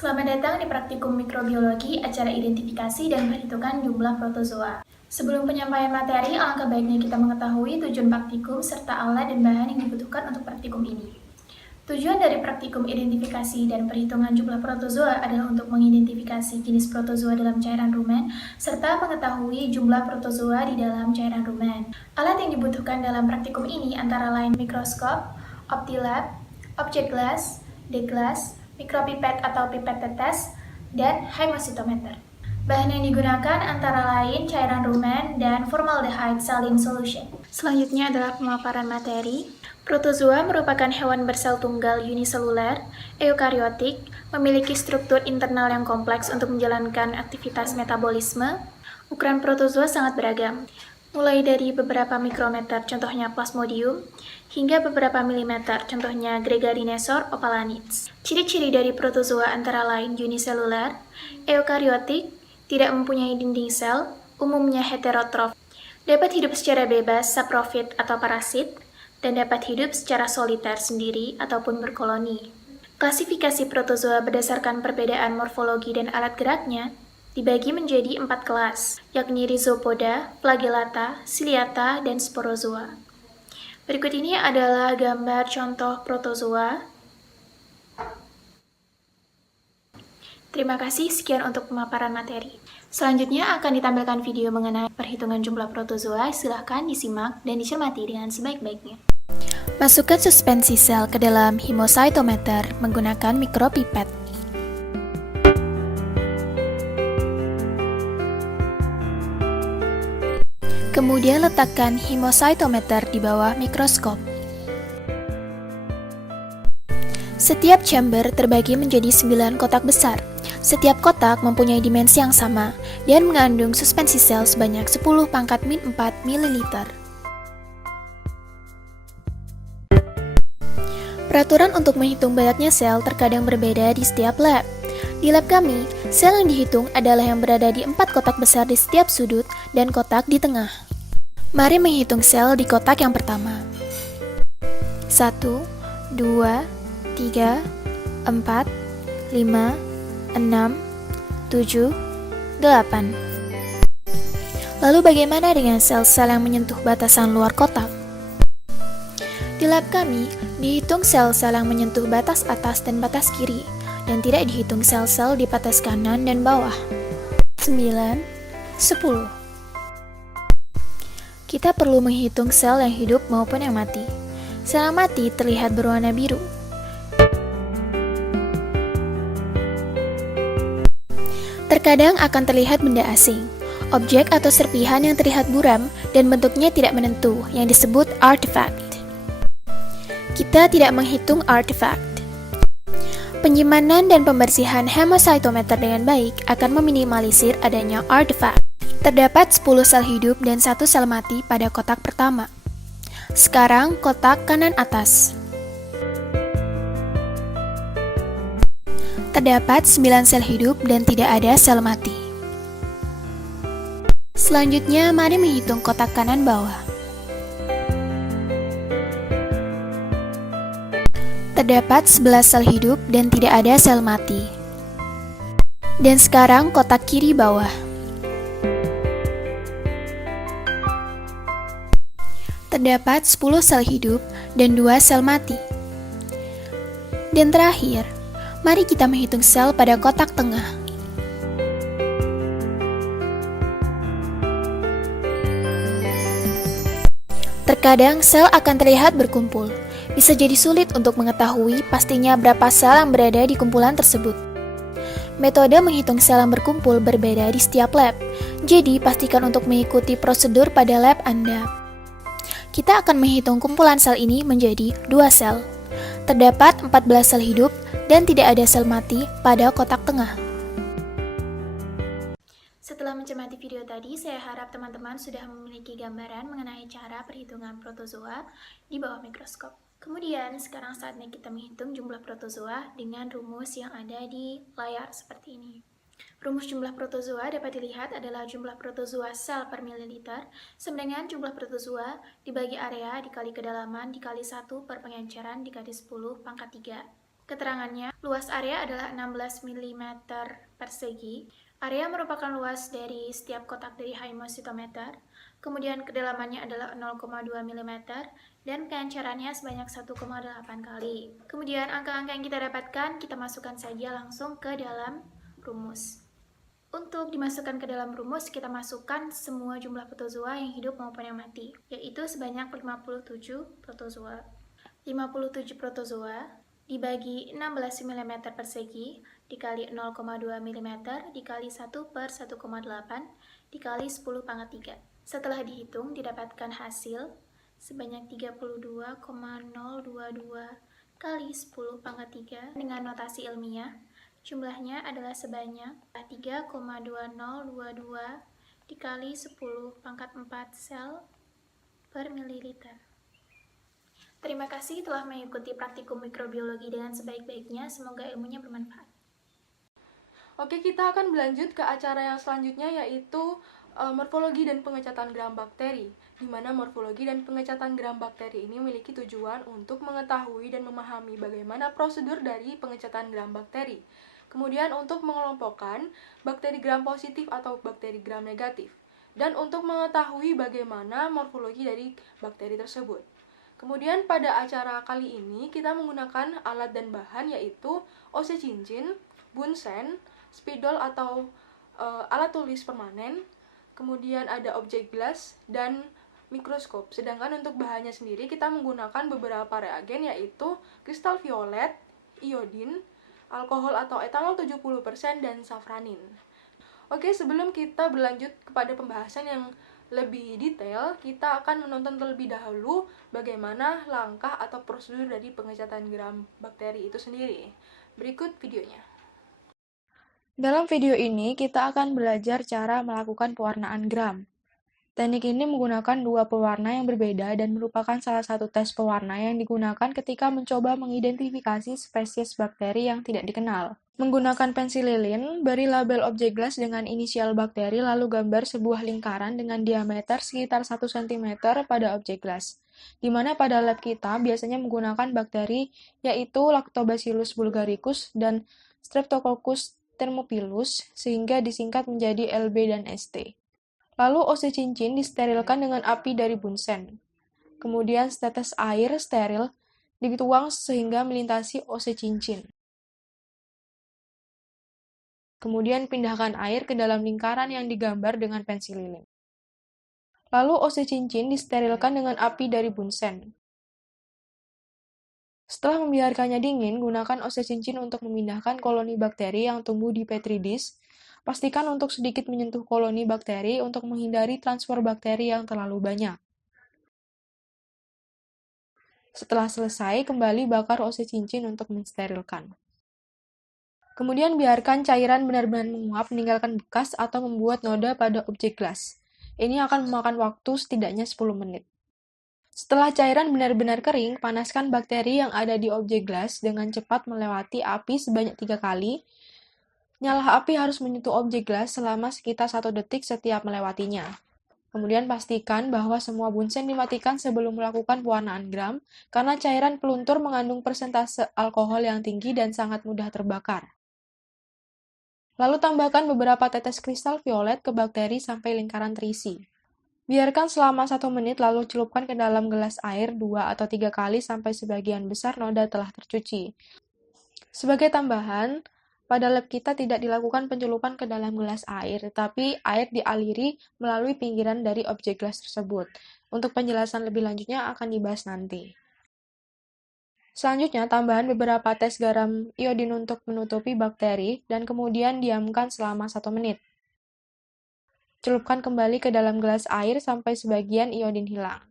Selamat datang di Praktikum Mikrobiologi, acara identifikasi dan perhitungan jumlah protozoa. Sebelum penyampaian materi, alangkah baiknya kita mengetahui tujuan praktikum serta alat dan bahan yang dibutuhkan untuk praktikum ini. Tujuan dari praktikum identifikasi dan perhitungan jumlah protozoa adalah untuk mengidentifikasi jenis protozoa dalam cairan rumen serta mengetahui jumlah protozoa di dalam cairan rumen. Alat yang dibutuhkan dalam praktikum ini antara lain mikroskop, OptiLab, objek glass, deglass, mikropipet atau pipet tetes, dan hemositometer. Bahan yang digunakan antara lain cairan rumen dan formaldehyde saline solution. Selanjutnya adalah pemaparan materi. Protozoa merupakan hewan bersel tunggal uniseluler, eukariotik, memiliki struktur internal yang kompleks untuk menjalankan aktivitas metabolisme. Ukuran protozoa sangat beragam, mulai dari beberapa mikrometer, contohnya Plasmodium, hingga beberapa milimeter, contohnya Gregarinosaur opalanids. Ciri-ciri dari protozoa antara lain uniseluler, eukariotik, tidak mempunyai dinding sel, umumnya heterotrof, dapat hidup secara bebas, saprofit atau parasit, dan dapat hidup secara soliter sendiri ataupun berkoloni. Klasifikasi protozoa berdasarkan perbedaan morfologi dan alat geraknya dibagi menjadi 4 kelas, yakni Rhizopoda, Flagellata, Ciliata, dan Sporozoa. Berikut ini adalah gambar contoh protozoa. Terima kasih, sekian untuk pemaparan materi. Selanjutnya akan ditampilkan video mengenai perhitungan jumlah protozoa. Silahkan disimak dan dicermati dengan sebaik-baiknya. Masukkan suspensi sel ke dalam hemositometer menggunakan mikropipet. Kemudian letakkan hemositometer di bawah mikroskop. Setiap chamber terbagi menjadi 9 kotak besar. Setiap kotak mempunyai dimensi yang sama dan mengandung suspensi sel sebanyak 10⁻⁴ ml. Peraturan untuk menghitung banyaknya sel terkadang berbeda di setiap lab. Di lab kami, sel yang dihitung adalah yang berada di 4 kotak besar di setiap sudut dan kotak di tengah. Mari menghitung sel di kotak yang pertama. 1, 2, 3, 4, 5, 6, 7, 8. Lalu bagaimana dengan sel-sel yang menyentuh batasan luar kotak? Di lab kami, dihitung sel-sel yang menyentuh batas atas dan batas kiri, dan tidak dihitung sel-sel di batas kanan dan bawah. 9, 10. Kita perlu menghitung sel yang hidup maupun yang mati. Sel yang mati terlihat berwarna biru. Terkadang akan terlihat benda asing, objek atau serpihan yang terlihat buram dan bentuknya tidak menentu, yang disebut artifact. Kita tidak menghitung artifact. Penyimpanan dan pembersihan hemositometer dengan baik akan meminimalisir adanya artifact. Terdapat 10 sel hidup dan 1 sel mati pada kotak pertama. Sekarang kotak kanan atas. Terdapat 9 sel hidup dan tidak ada sel mati. Selanjutnya, mari menghitung kotak kanan bawah. Terdapat 11 sel hidup dan tidak ada sel mati. Dan sekarang kotak kiri bawah. Terdapat 10 sel hidup dan 2 sel mati. Dan terakhir, mari kita menghitung sel pada kotak tengah. Terkadang sel akan terlihat berkumpul. Bisa jadi sulit untuk mengetahui pastinya berapa sel yang berada di kumpulan tersebut. Metode menghitung sel yang berkumpul berbeda di setiap lab, jadi pastikan untuk mengikuti prosedur pada lab Anda. Kita akan menghitung kumpulan sel ini menjadi 2 sel. Terdapat 14 sel hidup dan tidak ada sel mati pada kotak tengah. Setelah mencermati video tadi, saya harap teman-teman sudah memiliki gambaran mengenai cara perhitungan protozoa di bawah mikroskop. Kemudian, sekarang saatnya kita menghitung jumlah protozoa dengan rumus yang ada di layar seperti ini. Rumus jumlah protozoa dapat dilihat adalah jumlah protozoa sel per mililiter sama dengan jumlah protozoa dibagi area dikali kedalaman dikali 1 per pengenceran dikali 10⁻³ Keterangannya, luas area adalah 16 mm persegi. Area merupakan luas dari setiap kotak dari haimositometer. Kemudian kedalamannya adalah 0,2 mm dan pengencerannya sebanyak 1,8 kali. Kemudian angka-angka yang kita dapatkan kita masukkan saja langsung ke dalam rumus. Untuk dimasukkan ke dalam rumus, kita masukkan semua jumlah protozoa yang hidup maupun yang mati, yaitu sebanyak 57 protozoa. 57 protozoa dibagi 16 mm persegi dikali 0,2 mm dikali 1 per 1,8 dikali 10 pangkat 3. Setelah dihitung, didapatkan hasil sebanyak 32,022 kali 10 pangkat 3 dengan notasi ilmiah. Jumlahnya adalah sebanyak 3,2022 dikali 10 pangkat 4 sel per mililiter. Terima kasih telah mengikuti praktikum mikrobiologi dengan sebaik-baiknya. Semoga ilmunya bermanfaat. Oke, kita akan berlanjut ke acara yang selanjutnya, yaitu morfologi dan pengecatan gram bakteri, di mana morfologi dan pengecatan gram bakteri ini memiliki tujuan untuk mengetahui dan memahami bagaimana prosedur dari pengecatan gram bakteri. Kemudian untuk mengelompokkan bakteri gram positif atau bakteri gram negatif, dan untuk mengetahui bagaimana morfologi dari bakteri tersebut. Kemudian pada acara kali ini kita menggunakan alat dan bahan yaitu OC cincin, bunsen, spidol atau alat tulis permanen, kemudian ada objek gelas dan mikroskop. Sedangkan untuk bahannya sendiri kita menggunakan beberapa reagen yaitu kristal violet, iodin, alkohol atau etanol 70% dan safranin. Oke, sebelum kita berlanjut kepada pembahasan yang lebih detail, kita akan menonton terlebih dahulu bagaimana langkah atau prosedur dari pengecatan gram bakteri itu sendiri. Berikut videonya. Dalam video ini, kita akan belajar cara melakukan pewarnaan gram. Teknik ini menggunakan dua pewarna yang berbeda dan merupakan salah satu tes pewarna yang digunakan ketika mencoba mengidentifikasi spesies bakteri yang tidak dikenal. Menggunakan pensil lilin, beri label objek gelas dengan inisial bakteri lalu gambar sebuah lingkaran dengan diameter sekitar 1 cm pada objek gelas. Di mana pada lab kita biasanya menggunakan bakteri yaitu Lactobacillus bulgaricus dan Streptococcus thermophilus sehingga disingkat menjadi LB dan ST. Lalu OC cincin disterilkan dengan api dari bunsen. Kemudian setetes air steril dituang sehingga melintasi OC cincin. Kemudian pindahkan air ke dalam lingkaran yang digambar dengan pensil lilin. Lalu OC cincin disterilkan dengan api dari bunsen. Setelah membiarkannya dingin, gunakan OC cincin untuk memindahkan koloni bakteri yang tumbuh di Petri dish. Pastikan untuk sedikit menyentuh koloni bakteri untuk menghindari transfer bakteri yang terlalu banyak. Setelah selesai, kembali bakar OC cincin untuk mensterilkan. Kemudian biarkan cairan benar-benar menguap, meninggalkan bekas atau membuat noda pada objek gelas. Ini akan memakan waktu setidaknya 10 menit. Setelah cairan benar-benar kering, panaskan bakteri yang ada di objek gelas dengan cepat melewati api sebanyak 3 kali. Nyala api harus menyentuh objek gelas selama sekitar 1 detik setiap melewatinya. Kemudian pastikan bahwa semua bunsen dimatikan sebelum melakukan pewarnaan gram, karena cairan peluntur mengandung persentase alkohol yang tinggi dan sangat mudah terbakar. Lalu tambahkan beberapa tetes kristal violet ke bakteri sampai lingkaran terisi. Biarkan selama 1 menit lalu celupkan ke dalam gelas air 2 atau 3 kali sampai sebagian besar noda telah tercuci. Sebagai tambahan, pada lab kita tidak dilakukan pencelupan ke dalam gelas air, tetapi air dialiri melalui pinggiran dari objek gelas tersebut. Untuk penjelasan lebih lanjutnya akan dibahas nanti. Selanjutnya, tambahan beberapa tes garam iodin untuk menutupi bakteri, dan kemudian diamkan selama 1 menit. Celupkan kembali ke dalam gelas air sampai sebagian iodin hilang.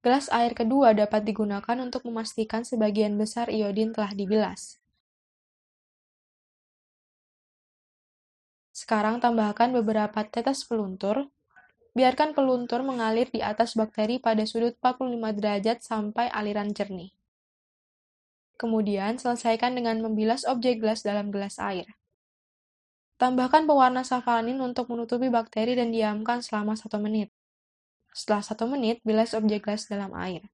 Gelas air kedua dapat digunakan untuk memastikan sebagian besar iodin telah dibilas. Sekarang tambahkan beberapa tetes peluntur. Biarkan peluntur mengalir di atas bakteri pada sudut 45 derajat sampai aliran jernih. Kemudian, selesaikan dengan membilas objek gelas dalam gelas air. Tambahkan pewarna safranin untuk menutupi bakteri dan diamkan selama 1 menit. Setelah 1 menit, bilas objek gelas dalam air.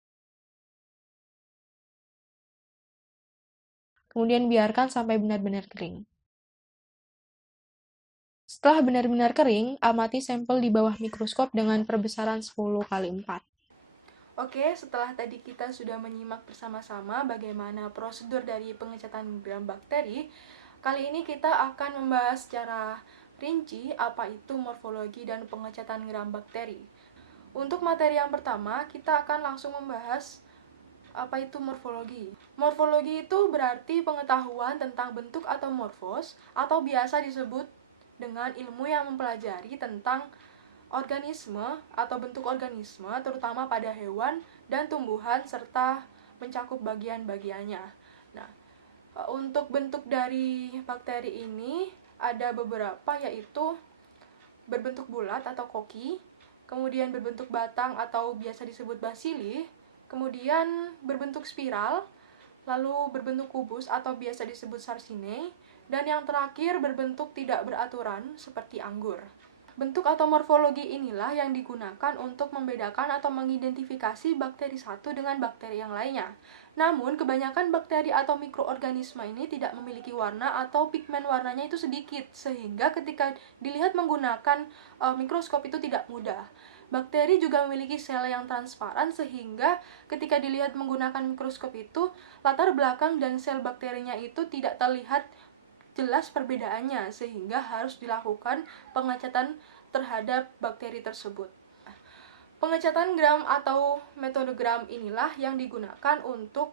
kemudian biarkan sampai benar-benar kering. Setelah benar-benar kering, amati sampel di bawah mikroskop dengan perbesaran 10x4. Oke, setelah tadi kita sudah menyimak bersama-sama bagaimana prosedur dari pengecatan gram bakteri, kali ini kita akan membahas secara rinci apa itu morfologi dan pengecatan gram bakteri. Untuk materi yang pertama, kita akan langsung membahas apa itu morfologi. Morfologi itu berarti pengetahuan tentang bentuk atau morfos, atau biasa disebut dengan ilmu yang mempelajari tentang organisme atau bentuk organisme, terutama pada hewan dan tumbuhan, serta mencakup bagian-bagiannya. Nah, untuk bentuk dari bakteri ini ada beberapa, yaitu berbentuk bulat atau koki, kemudian berbentuk batang atau biasa disebut basili, kemudian berbentuk spiral, lalu berbentuk kubus atau biasa disebut sarcine, dan yang terakhir berbentuk tidak beraturan seperti anggur. Bentuk atau morfologi inilah yang digunakan untuk membedakan atau mengidentifikasi bakteri satu dengan bakteri yang lainnya. Namun, kebanyakan bakteri atau mikroorganisme ini tidak memiliki warna atau pigmen warnanya itu sedikit, sehingga ketika dilihat menggunakan mikroskop itu tidak mudah. Bakteri juga memiliki sel yang transparan, sehingga ketika dilihat menggunakan mikroskop itu, latar belakang dan sel bakterinya itu tidak terlihat jelas perbedaannya, sehingga harus dilakukan pengecatan terhadap bakteri tersebut. Pengecatan gram atau metode gram inilah yang digunakan untuk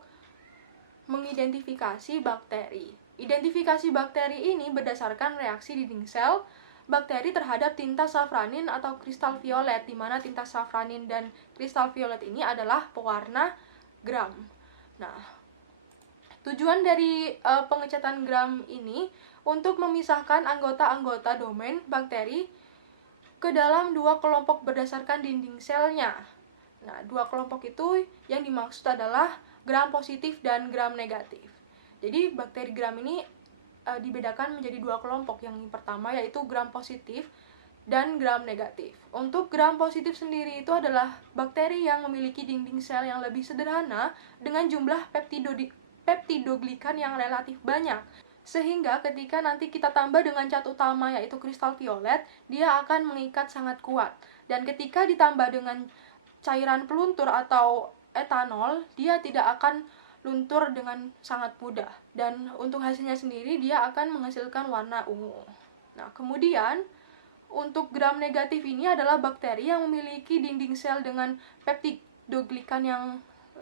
mengidentifikasi bakteri. Identifikasi bakteri ini berdasarkan reaksi dinding sel bakteri terhadap tinta safranin atau kristal violet, di mana tinta safranin dan kristal violet ini adalah pewarna gram. Nah, tujuan dari pengecatan gram ini untuk memisahkan anggota-anggota domain bakteri ke dalam dua kelompok berdasarkan dinding selnya. Nah, dua kelompok itu yang dimaksud adalah gram positif dan gram negatif. Jadi, bakteri gram ini dibedakan menjadi dua kelompok. Yang pertama yaitu gram positif dan gram negatif. Untuk gram positif sendiri itu adalah bakteri yang memiliki dinding sel yang lebih sederhana dengan jumlah peptidoglikan yang relatif banyak, sehingga ketika nanti kita tambah dengan cat utama yaitu kristal violet, dia akan mengikat sangat kuat. Dan ketika ditambah dengan cairan peluntur atau etanol, dia tidak akan luntur dengan sangat mudah. Dan untuk hasilnya sendiri, dia akan menghasilkan warna ungu. Nah, kemudian untuk gram negatif ini adalah bakteri yang memiliki dinding sel dengan peptidoglikan yang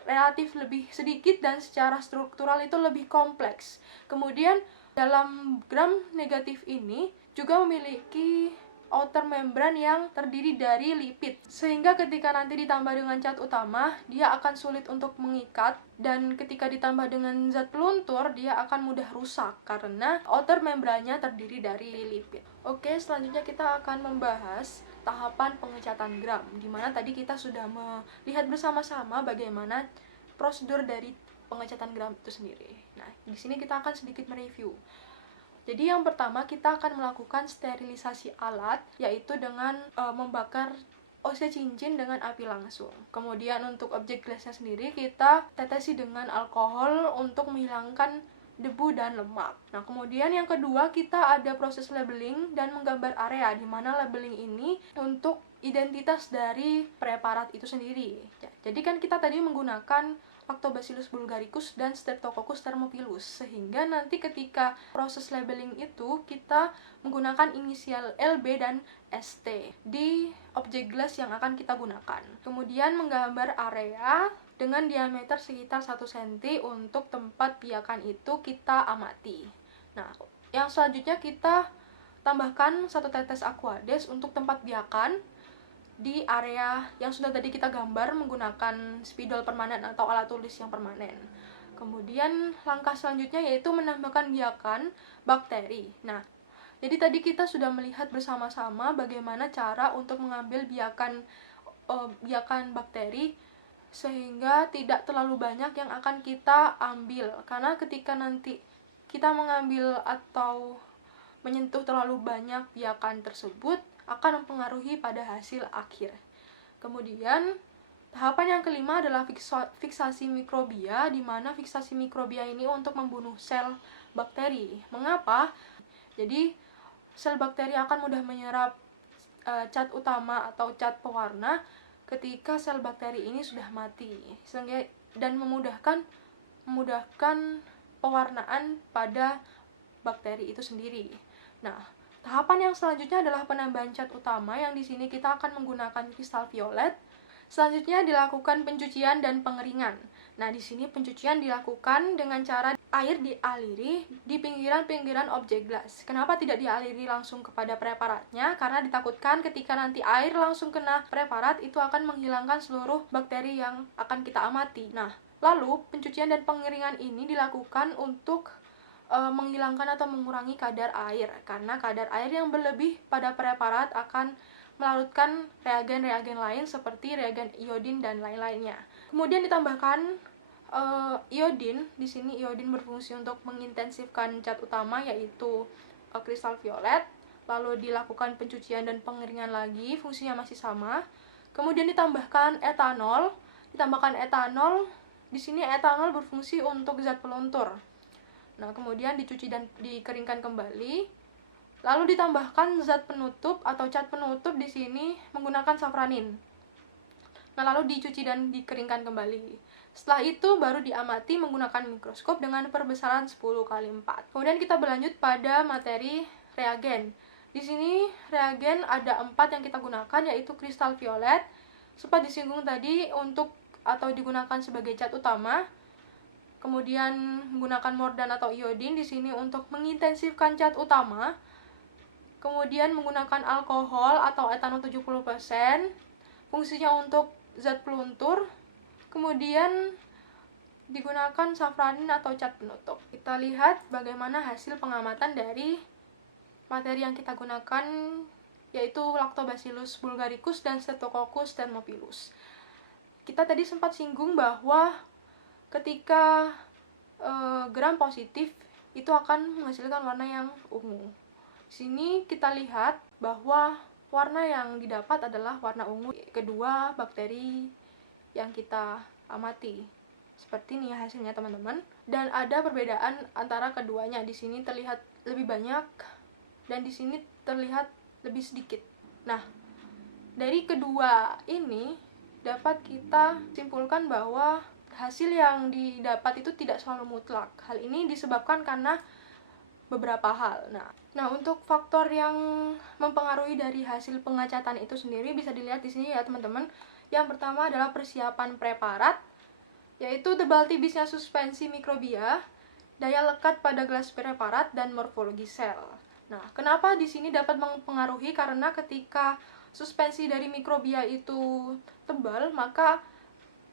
relatif lebih sedikit dan secara struktural itu lebih kompleks. Kemudian dalam gram negatif ini juga memiliki outer membran yang terdiri dari lipid, sehingga ketika nanti ditambah dengan cat utama, dia akan sulit untuk mengikat, dan ketika ditambah dengan zat peluntur, dia akan mudah rusak karena outer membrannya terdiri dari lipid. Oke, selanjutnya kita akan membahas tahapan pengecatan gram, di mana tadi kita sudah melihat bersama-sama bagaimana prosedur dari pengecatan gram itu sendiri. Nah, di sini kita akan sedikit mereview. Jadi yang pertama kita akan melakukan sterilisasi alat, yaitu dengan membakar ose cincin dengan api langsung. Kemudian untuk objek gelasnya sendiri kita tetesi dengan alkohol untuk menghilangkan debu dan lemak. Nah, kemudian yang kedua kita ada proses labeling dan menggambar area, di mana labeling ini untuk identitas dari preparat itu sendiri. Jadi kan kita tadi menggunakan Lactobacillus bulgaricus dan Streptococcus thermophilus, sehingga nanti ketika proses labeling itu kita menggunakan inisial LB dan ST di objek gelas yang akan kita gunakan. Kemudian menggambar area dengan diameter sekitar 1 cm untuk tempat biakan itu kita amati. Nah, yang selanjutnya kita tambahkan 1 tetes aquades untuk tempat biakan di area yang sudah tadi kita gambar menggunakan spidol permanen atau alat tulis yang permanen. Kemudian langkah selanjutnya yaitu menambahkan biakan bakteri. Nah, jadi tadi kita sudah melihat bersama-sama bagaimana cara untuk mengambil biakan bakteri sehingga tidak terlalu banyak yang akan kita ambil, karena ketika nanti kita mengambil atau menyentuh terlalu banyak biakan tersebut akan mempengaruhi pada hasil akhir. Kemudian Tahapan yang kelima adalah fiksasi mikrobia, di mana fiksasi mikrobia ini untuk membunuh sel bakteri. Mengapa? Jadi, sel bakteri akan mudah menyerap cat utama atau cat pewarna ketika sel bakteri ini sudah mati, dan memudahkan pewarnaan pada bakteri itu sendiri. Nah, tahapan yang selanjutnya adalah penambahan cat utama, yang di sini kita akan menggunakan kristal violet. Selanjutnya dilakukan pencucian dan pengeringan. Nah, di sini pencucian dilakukan dengan cara air dialiri di pinggiran-pinggiran objek gelas. Kenapa tidak dialiri langsung kepada preparatnya? Karena ditakutkan ketika nanti air langsung kena preparat, itu akan menghilangkan seluruh bakteri yang akan kita amati. Nah, lalu pencucian dan pengeringan ini dilakukan untuk menghilangkan atau mengurangi kadar air, karena kadar air yang berlebih pada preparat akan melarutkan reagen-reagen lain seperti reagen iodin dan lain-lainnya. Kemudian ditambahkan iodin. Di sini iodin berfungsi untuk mengintensifkan cat utama, yaitu kristal violet. Lalu dilakukan pencucian dan pengeringan lagi, fungsinya masih sama. Kemudian ditambahkan etanol. Di sini etanol berfungsi untuk zat peluntur. Nah, kemudian dicuci dan dikeringkan kembali. Lalu ditambahkan zat penutup atau cat penutup, di sini menggunakan safranin. Nah, lalu dicuci dan dikeringkan kembali. Setelah itu baru diamati menggunakan mikroskop dengan perbesaran 10x4. Kemudian kita berlanjut pada materi reagen. Di sini reagen ada 4 yang kita gunakan, yaitu kristal violet, sempat disinggung tadi, digunakan sebagai cat utama. Kemudian menggunakan mordan atau iodin di sini untuk mengintensifkan cat utama. Kemudian menggunakan alkohol atau etanol 70%, fungsinya untuk zat peluntur. Kemudian digunakan safranin atau cat penutup. Kita lihat bagaimana hasil pengamatan dari materi yang kita gunakan, yaitu Lactobacillus bulgaricus dan Streptococcus thermophilus. Kita tadi sempat singgung bahwa ketika gram positif itu akan menghasilkan warna yang ungu. Di sini kita lihat bahwa warna yang didapat adalah warna ungu kedua bakteri yang kita amati. Seperti ini hasilnya, teman-teman. Dan ada perbedaan antara keduanya. Di sini terlihat lebih banyak dan di sini terlihat lebih sedikit. Nah, dari kedua ini dapat kita simpulkan bahwa hasil yang didapat itu tidak selalu mutlak. Hal ini disebabkan karena beberapa hal. Nah, untuk faktor yang mempengaruhi dari hasil pengecatan itu sendiri bisa dilihat di sini ya, teman-teman. Yang pertama adalah persiapan preparat, yaitu tebal tipisnya suspensi mikrobia, daya lekat pada gelas preparat, dan morfologi sel. Nah, kenapa di sini dapat mempengaruhi? Karena ketika suspensi dari mikrobia itu tebal, maka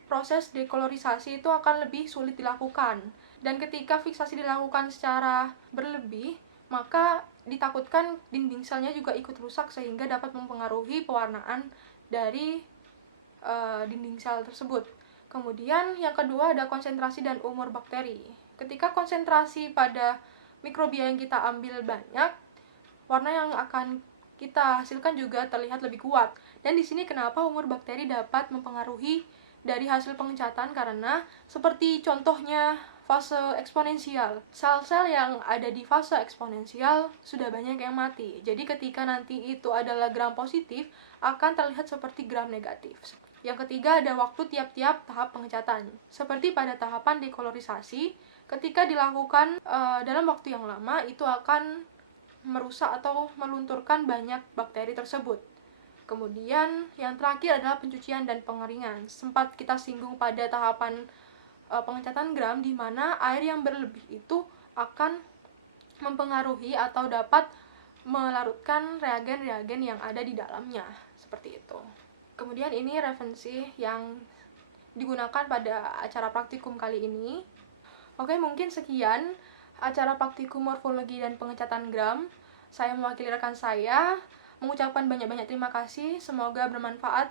proses dekolorisasi itu akan lebih sulit dilakukan. Dan ketika fiksasi dilakukan secara berlebih, maka ditakutkan dinding selnya juga ikut rusak sehingga dapat mempengaruhi pewarnaan dari dinding sel tersebut. Kemudian yang kedua ada konsentrasi dan umur bakteri. Ketika konsentrasi pada mikrobia yang kita ambil banyak, warna yang akan kita hasilkan juga terlihat lebih kuat. Dan di sini kenapa umur bakteri dapat mempengaruhi dari hasil pengecatan, karena seperti contohnya fase eksponensial. Sel-sel yang ada di fase eksponensial sudah banyak yang mati. Jadi ketika nanti itu adalah gram positif, akan terlihat seperti gram negatif. Yang ketiga ada waktu tiap-tiap tahap pengecatan. Seperti pada tahapan dekolorisasi, ketika dilakukan dalam waktu yang lama, itu akan merusak atau melunturkan banyak bakteri tersebut. Kemudian yang terakhir adalah pencucian dan pengeringan. Sempat kita singgung pada tahapan pengecatan gram, di mana air yang berlebih itu akan mempengaruhi atau dapat melarutkan reagen-reagen yang ada di dalamnya. Seperti itu. Kemudian ini referensi yang digunakan pada acara praktikum kali ini. Oke, mungkin sekian acara praktikum morfologi dan pengecatan gram. Saya mewakili rekan saya mengucapkan banyak-banyak terima kasih. Semoga bermanfaat